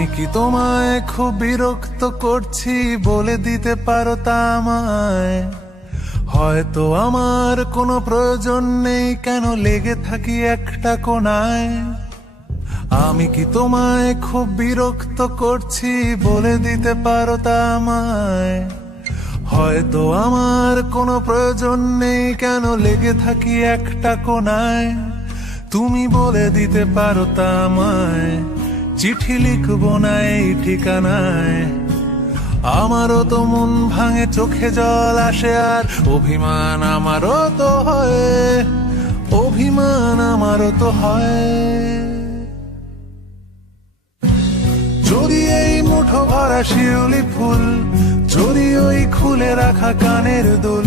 আমি কি তোমায় খুব বিরক্ত করছি বলে দিতে পারো তা আমায়? হয়তো আমার কোনো প্রয়োজন নেই, কেন লেগে থাকি একটা কোণায়। আমি কি তোমায় খুব বিরক্ত করছি বলে দিতে পারো তা আমায়? হয়তো আমার কোনো প্রয়োজন নেই, কেন লেগে থাকি একটা কোণায়। তুমি বলে দিতে পারো তা আমায়, চিঠি লিখবো না এই ঠিকানায়। আমারও তো মন ভাঙে, চোখে জল আসে, আর অভিমান আমারও তো হয়, অভিমান আমারও তো হয়। যদি এই মুঠো ভরা শিউলি ফুল, যদি ওই খুলে রাখা কানের দুল,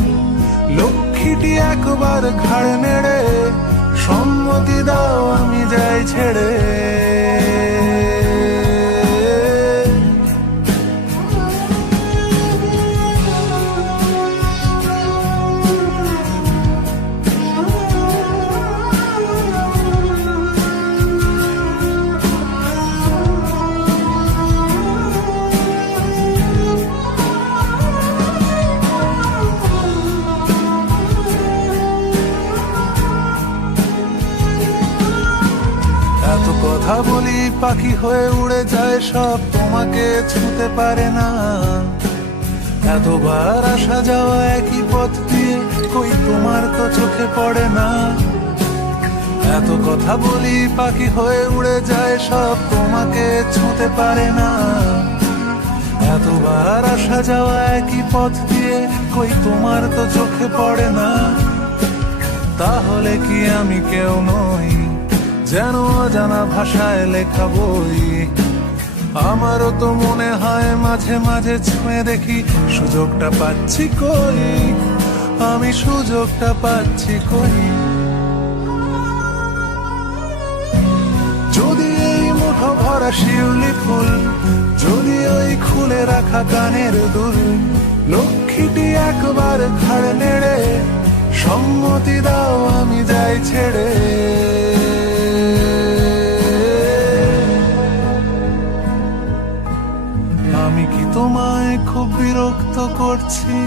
লক্ষ্মীটি একবার ঘাড় নেড়ে সম্মতি দাও আমি যাই ছেড়ে। এত কথা বলি পাখি হয়ে উড়ে যায় সব, তোমাকে ছুঁতে পারে না। এতবার আসা যাওয়া একই পথ দিয়ে, কই তোমার তো চোখে পড়ে না। এত কথা বলি পাখি হয়ে উড়ে যায় সব, তোমাকে ছুঁতে পারে না। এতবার আসা যাওয়া একই পথ দিয়ে, কই তোমার তো চোখে পড়ে না। তাহলে কি আমি কেউ নই, যেন অজানা ভাষায় লেখা বই? আমারও তো মনে হয় মাঝে মাঝে ছুঁয়ে দেখি, সুযোগটা পাচ্ছি কই, আমি সুযোগটা পাচ্ছি কই। যদি এই মুঠো ভরা শিউলি ফুল, যদি ওই খুলে রাখা কানের দুল, লক্ষ্মীটি একবার ঘাড় নেড়ে সম্মতি দাও আমি যাই ছেড়ে। আমি কি তোমায় খুব বিরক্ত করছি?